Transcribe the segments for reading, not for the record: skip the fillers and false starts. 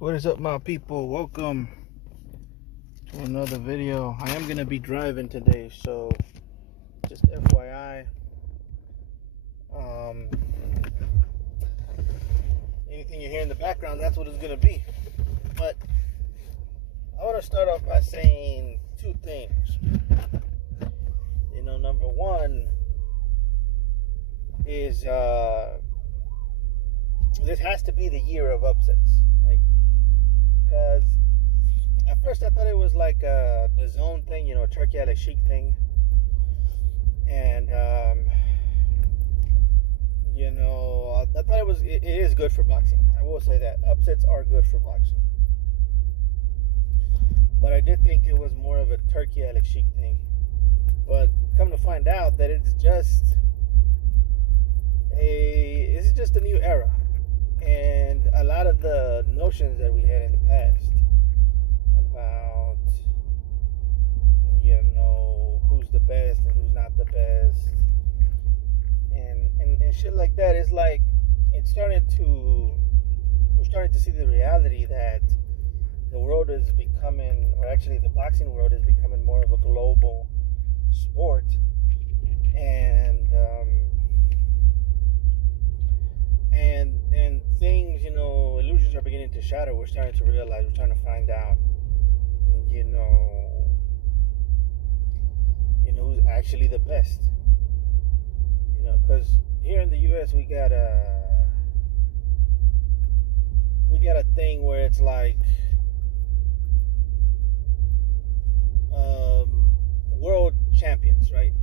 What is up, my people? Welcome to another video. I am gonna be driving today, so just FYI. Um, Anything you hear in the background, that's what it's gonna be. But I want to start off by saying two things. Number one is this has to be the year of upsets, right? Because at first I thought it was like the zone thing, Turkey Al Sheikh thing. And, I thought it is good for boxing. I will say that. Upsets are good for boxing. But I did think it was more of a Turkey Al Sheikh thing. But come to find out that it's just a new era. And a lot of the notions that we had in the past about, who's the best and who's not the best, and shit like that, is like, we're starting to see the reality that the world is becoming, or actually the boxing world is becoming more of a global sport. And things, illusions are beginning to shatter. We're starting to realize, we're trying to find out, who's actually the best. Because here in the U.S. we got a thing where it's like world champions, right?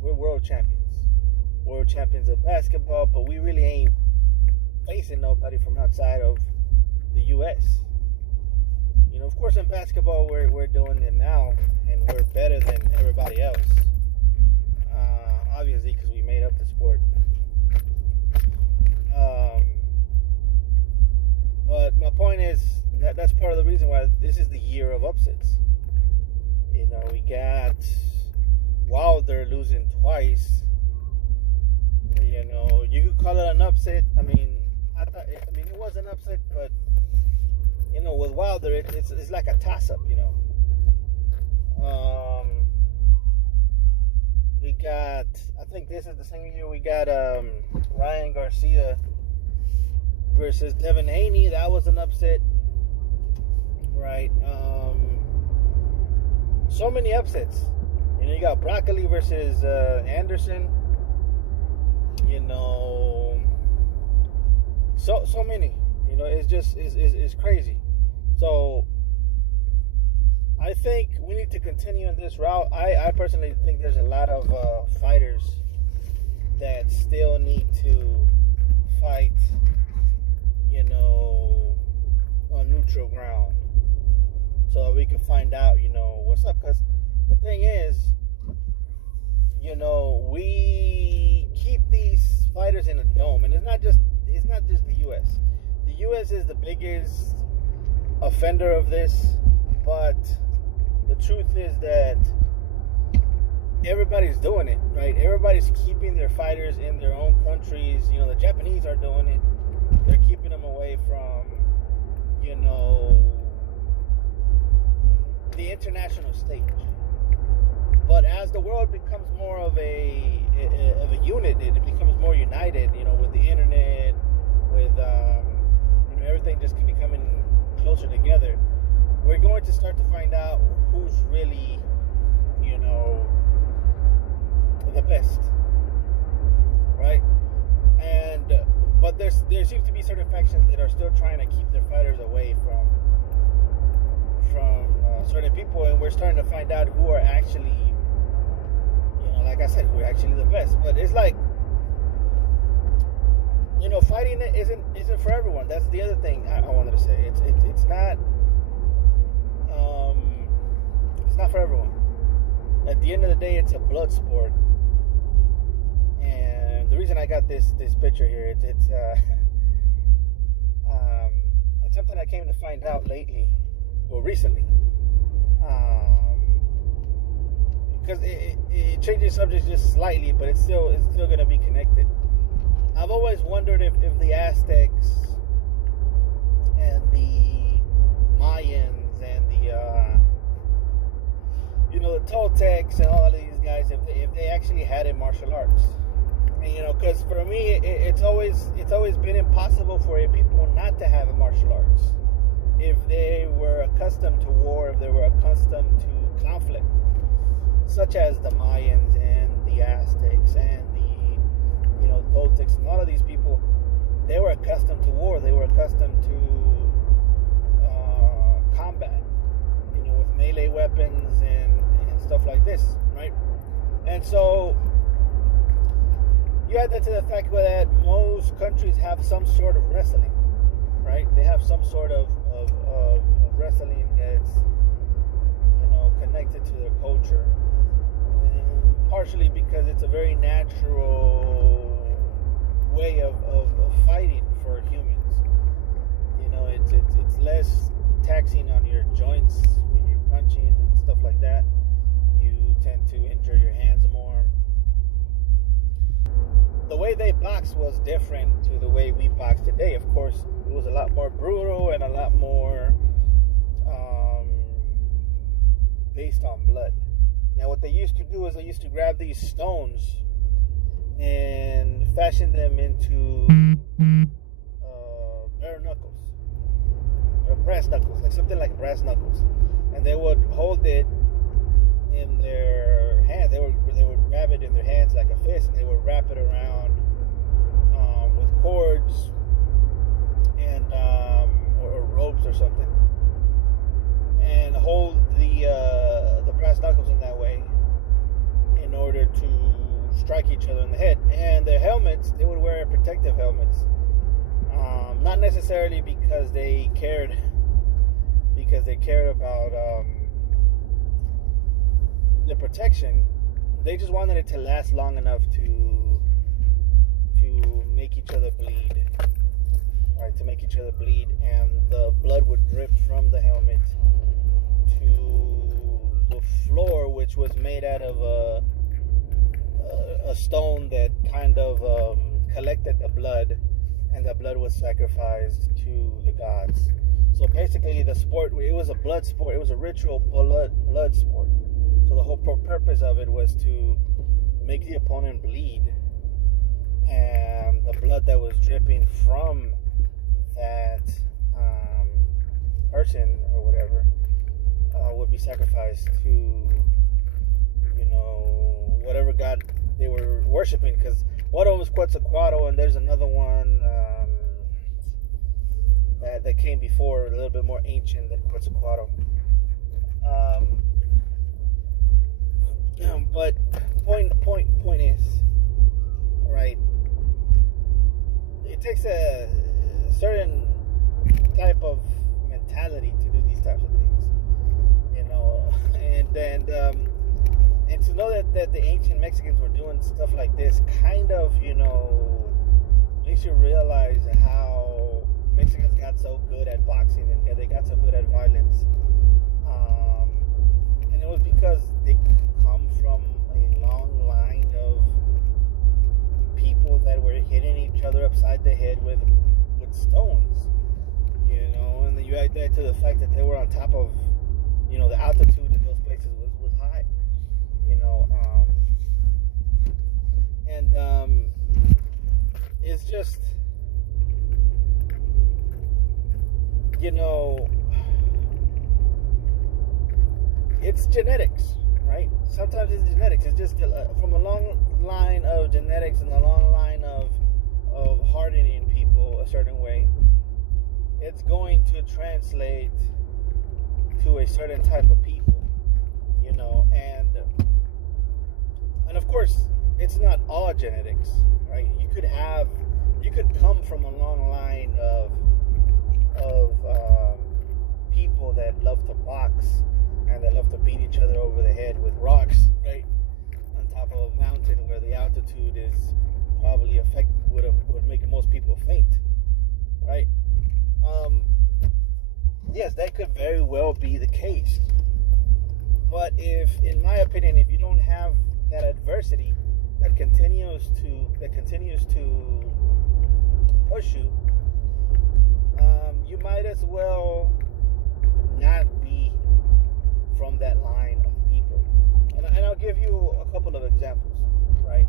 We're world champions of basketball, but we really ain't facing nobody from outside of the U.S. Of course, in basketball we're doing it now, and we're better than everybody else. Obviously, because we made up the sport. But my point is that's part of the reason why this is the year of upsets. We got Wilder losing twice. You could call it an upset. I mean, it was an upset, but with Wilder, it's like a toss-up. We got, I think this is the same year we got Ryan Garcia versus Devin Haney. That was an upset, right? So many upsets. You got Broccoli versus Anderson. So many. It's just it's crazy. So I think we need to continue in this route. I personally think there's a lot of fighters that still need to fight, on neutral ground, so that we can find out, what's up. Because the thing is, we keep these fighters in a dome, and it's not just the U.S. The U.S. is the biggest offender of this, but the truth is that everybody's doing it, right? Everybody's keeping their fighters in their own countries. The Japanese are doing it. They're keeping them away from, the international stage. But as the world becomes more of a unit, it becomes more united, with the internet, with, everything just becoming closer together. We're going to start to find out who's really, the best, right? But there seems to be certain factions that are still trying to keep their fighters away from certain people, and we're starting to find out who are actually, like I said, who are actually the best. But it's like, fighting isn't for everyone. That's the other thing I wanted to say. It's not for everyone. At the end of the day, it's a blood sport. And the reason I got this picture here, it's something I came to find out recently. Because it changes subjects just slightly, but it's still going to be connected. I've always wondered if the Aztecs and the Toltecs and all of these guys, if they actually had a martial arts. And because for me, it's always been impossible for a people not to have a martial arts if they were accustomed to war, if they were accustomed to conflict, such as the Mayans and the Aztecs and the Toltecs and all of these people. They were accustomed to war. They were accustomed to combat, with melee weapons and stuff like this, right? And so you add that to the fact that most countries have some sort of wrestling, right? They have some sort of wrestling that's connected to their culture, and partially because it's a very natural way of fighting for humans. It's less taxing on your joints when you're punching and stuff like that. You tend to injure your hands more. The way they boxed was different to the way we box today. Of course, it was a lot more brutal and a lot more based on blood. Now, what they used to do is they used to grab these stones and fashion them into bare knuckles, or brass knuckles, like something like brass knuckles, and they would hold it in their hand. They would grab it in their hands like a fist, and they would wrap it around with cords and or ropes or something, and hold the brass knuckles in that way in order to strike each other in the head. And their helmets, they would wear protective helmets, not necessarily because they cared about the protection. They just wanted it to last long enough to make each other bleed, right? To make each other bleed, and the blood would drip from the helmet to the floor, which was made out of a stone that kind of collected the blood, and the blood was sacrificed to the gods. So basically, the sport, it was a blood sport. It was a ritual blood sport. So the whole purpose of it was to make the opponent bleed, and the blood that was dripping from that person or whatever would be sacrificed to whatever god they were worshiping. Because one of them was Quetzalcoatl, and there's another one that came before, a little bit more ancient than Quetzalcoatl. But point is, right, it takes a certain type of mentality to do these types of things, and to know that the ancient Mexicans were doing stuff like this kind of, makes you realize how Mexicans got so good at boxing and they got so good at violence. And it was because they come from a long line of people that were hitting each other upside the head with stones, and then you add that to the fact that they were on top of, the altitude in those places was high, and it's just, it's genetics, right? Sometimes it's genetics. It's just from a long line of genetics and a long line of hardening people a certain way. It's going to translate to a certain type of people, and of course, it's not all genetics, right? You could come from a long line of people that love to box and that love to beat each other over the head with rocks, right, on top of a mountain where the altitude is probably would make most people faint, right? Yes, that could very well be the case. But in my opinion, if you don't have that adversity that continues to push you, you might as well not be from that line of people. I'll give you a couple of examples, right?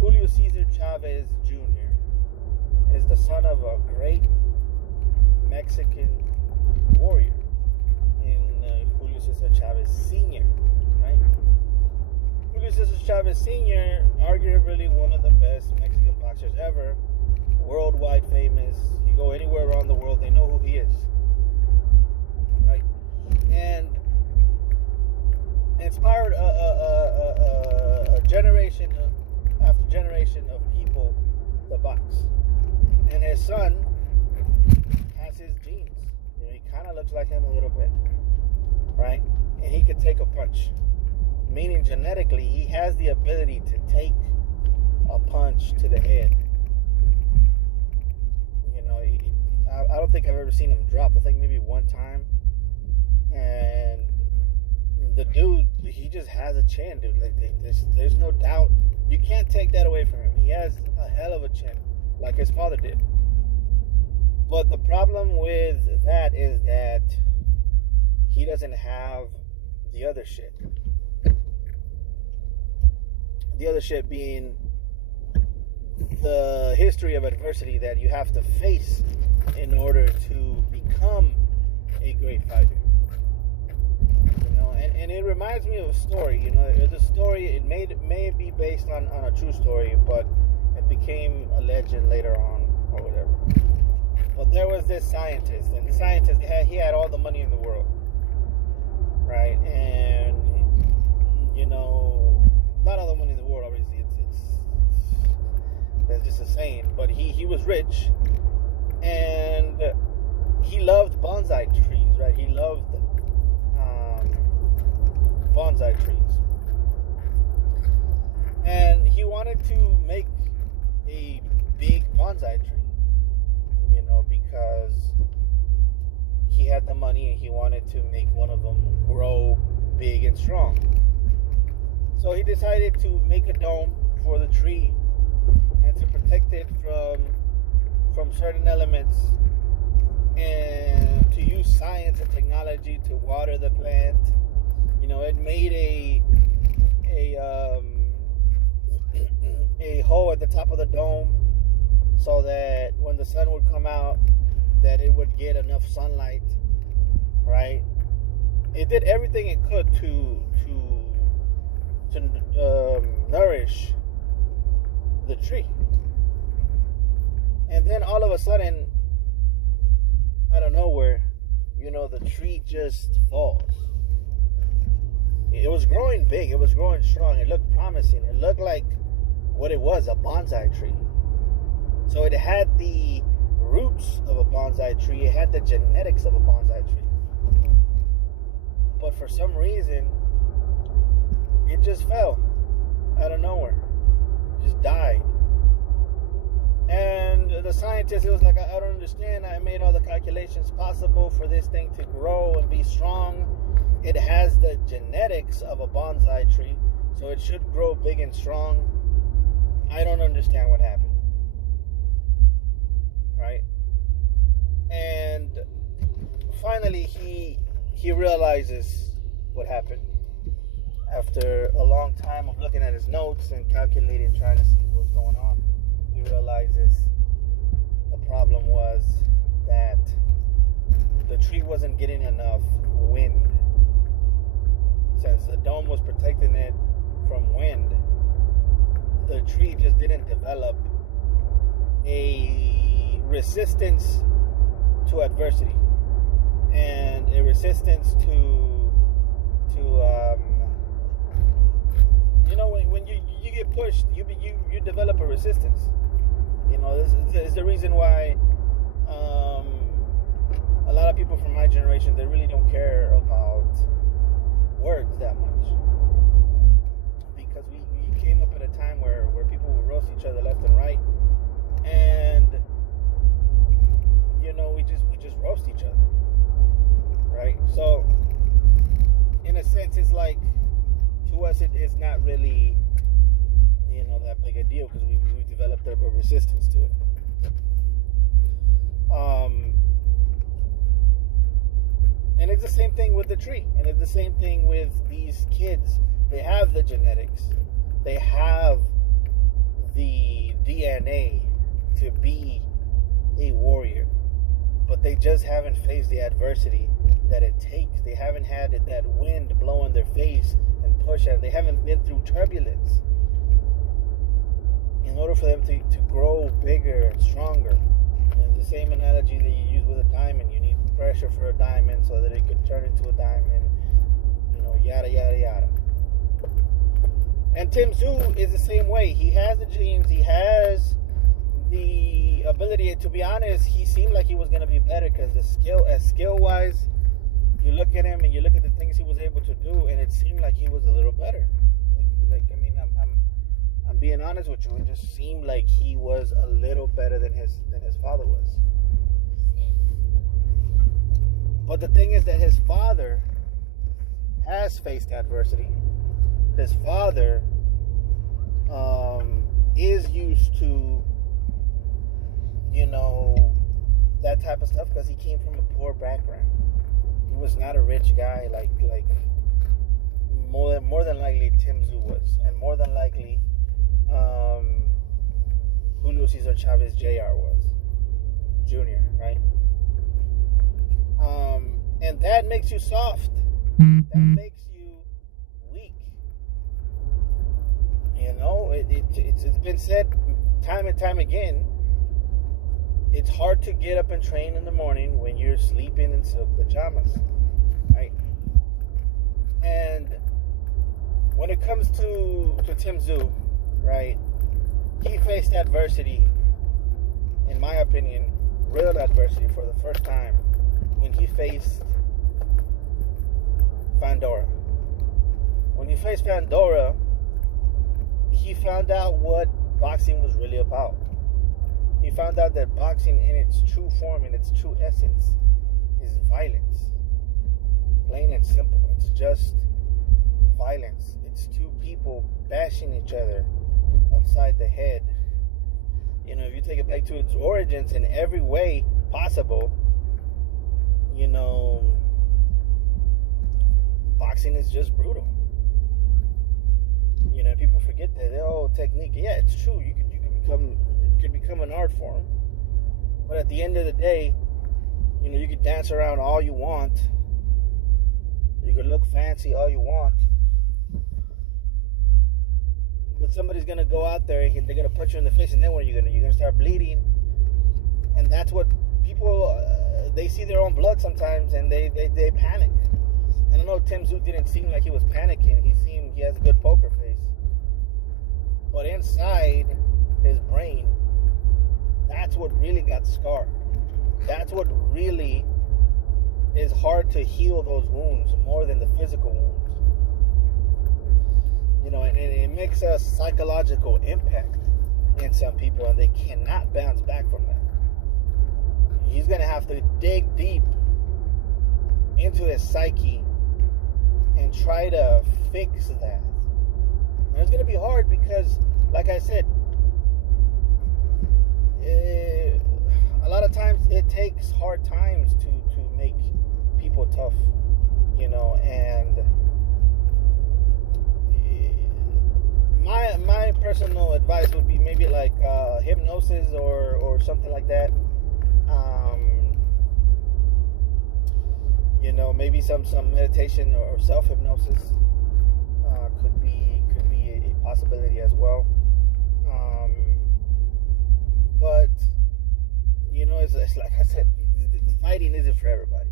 Julio Cesar Chavez Jr. is the son of a great Mexican warrior in Julio Cesar Chavez Sr., right? Julio Cesar Chavez Sr., arguably one of the best Mexican boxers ever, worldwide famous. You go anywhere around the world, they know who he is, right? And inspired a generation after generation of people to box. And his son has his genes. You know, he kind of looks like him a little bit, right? And he could take a punch. Meaning genetically, he has the ability to take a punch to the head. You know, I don't think I've ever seen him drop. I think maybe one time. And the dude, he just has a chin, dude. Like, there's no doubt. You can't take that away from him. He has a hell of a chin, like his father did. But the problem with that is that he doesn't have the other shit. The other shit being the history of adversity that you have to face in order to become a great fighter. You know, and it reminds me of a story. You know, the story, it may be based on a true story, but it became a legend later on or whatever. But there was this scientist, and the scientist, he had all the money in the world, right? And, you know, not all the money in the world, obviously, that's just a saying, but he was rich, and he loved bonsai trees, right? He loved bonsai trees, and he wanted to make a big bonsai tree, you know, because he had the money and he wanted to make one of them grow big and strong. So he decided to make a dome for the tree and to protect it from certain elements, and to use science and technology to water the plant. You know, it made a hole at the top of the dome so that when the sun would come out, that it would get enough sunlight, right? It did everything it could to nourish the tree. And then all of a sudden, out of nowhere, you know, the tree just falls. It was growing big. It was growing strong. It looked promising. It looked like what it was, a bonsai tree. So it had the roots of a bonsai tree. It had the genetics of a bonsai tree. But for some reason, it just fell out of nowhere. It just died. And the scientist, it was like, I don't understand. I made all the calculations possible for this thing to grow and be strong. It has the genetics of a bonsai tree, so it should grow big and strong. I don't understand what happened. Right? And finally, he realizes what happened. After a long time of looking at his notes and calculating, trying to see what was going on, he realizes the problem was that the tree wasn't getting enough wind. Since the dome was protecting it from wind, the tree just didn't develop a resistance to adversity and a resistance to you know, when you get pushed, you develop a resistance. You know, this is the reason why a lot of people from my generation, they really don't care about words that much, because we came up at a time where people would roast each other left and right, and you know, we just roast each other, right? So in a sense, it's like, to us, it's not really, you know, that big a deal, because we developed a resistance to it. And it's the same thing with the tree, and it's the same thing with these kids They have the genetics. They have the DNA to be a warrior. But they just haven't faced the adversity that it takes. They haven't had that wind blow in their face and push at. They haven't been through turbulence. In order for them to grow bigger and stronger. And the same analogy that you use with a diamond. You need pressure for a diamond so that it can turn into a diamond. You know, yada, yada, yada. And Tim Tszyu is the same way. He has the genes. He has the ability. To be honest, he seemed like he was going to be better because skill-wise, you look at him and you look at the things he was able to do, and it seemed like he was a little better. I'm being honest with you. It just seemed like he was a little better than his father was. But the thing is that his father has faced adversity. His father is used to, you know, that type of stuff because he came from a poor background. He was not a rich guy like more than likely Tim Tszyu was, and more than likely Julio Cesar Chavez Jr. was, Jr., right? And that makes you soft. That makes you weak. You know, it's been said time and time again. It's hard to get up and train in the morning when you're sleeping in silk pajamas, right? And when it comes to Tim Tszyu, right, he faced adversity, in my opinion, real adversity for the first time when he faced Fundora. When he faced Fundora, he found out what boxing was really about. He found out that boxing in its true form, in its true essence, is violence. Plain and simple. It's just violence. It's two people bashing each other upside the head. You know, if you take it back to its origins in every way possible, you know, boxing is just brutal. You know, people forget that. Oh, technique. Yeah, it's true. It could become an art form. But at the end of the day, you know, you could dance around all you want. You could look fancy all you want. But somebody's going to go out there and they're going to punch you in the face, and then what are you going to do? You're going to start bleeding. And that's what people, they see their own blood sometimes, and they panic. And I know Tim Tszyu didn't seem like he was panicking. He has a good poker face. But inside his brain, that's what really got scarred. That's what really is hard to heal those wounds more than the physical wounds. You know, and it makes a psychological impact in some people, and they cannot bounce back from that. He's going to have to dig deep into his psyche and try to fix that. And it's going to be hard because, like I said, a lot of times it takes hard times to make people tough, you know. And my personal advice would be maybe like hypnosis or something like that. You know, maybe some meditation or self-hypnosis could be a possibility as well. But you know, it's like I said, fighting isn't for everybody.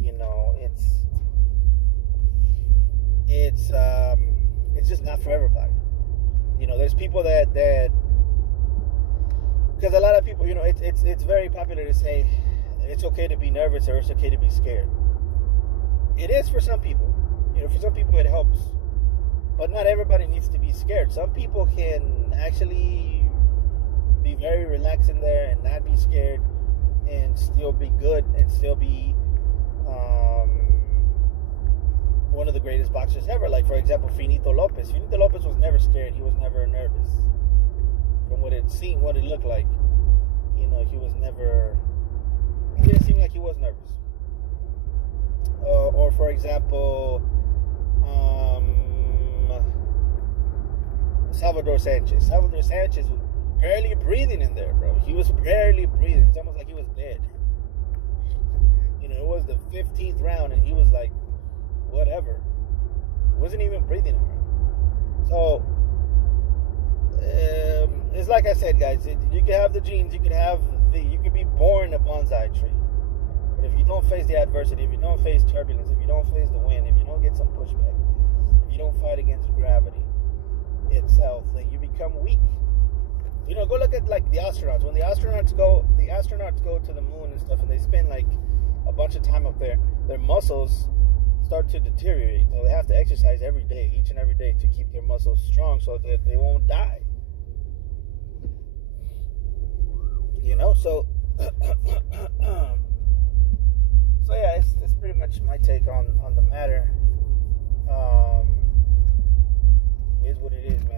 You know, it's just not for everybody. You know, there's people that because a lot of people, you know, it's very popular to say it's okay to be nervous or it's okay to be scared. It is for some people. You know, for some people it helps. But not everybody needs to be scared. Some people can actually be very relaxed in there and not be scared and still be good and still be one of the greatest boxers ever. Like, for example, Finito Lopez. Finito Lopez was never scared. He was never nervous. From what it seemed, what it looked like, you know, he didn't seem like he was nervous. Or for example, Salvador Sanchez. Salvador Sanchez was barely breathing in there, bro. He was barely breathing. It's almost like he was dead. You know, it was the 15th round, and he was like, whatever. Wasn't even breathing hard. So, it's like I said, guys. You can have the genes. You can be born a bonsai tree. But if you don't face the adversity, if you don't face turbulence, if you don't face the wind, if you don't get some pushback, if you don't fight against gravity itself, then you become weak. You know, go look at like the astronauts. When the astronauts go to the moon and stuff, and they spend like a bunch of time up there, their muscles start to deteriorate. So they have to exercise every day, each and every day, to keep their muscles strong so that they won't die. You know, so so yeah, that's pretty much my take on the matter. It is what it is, man.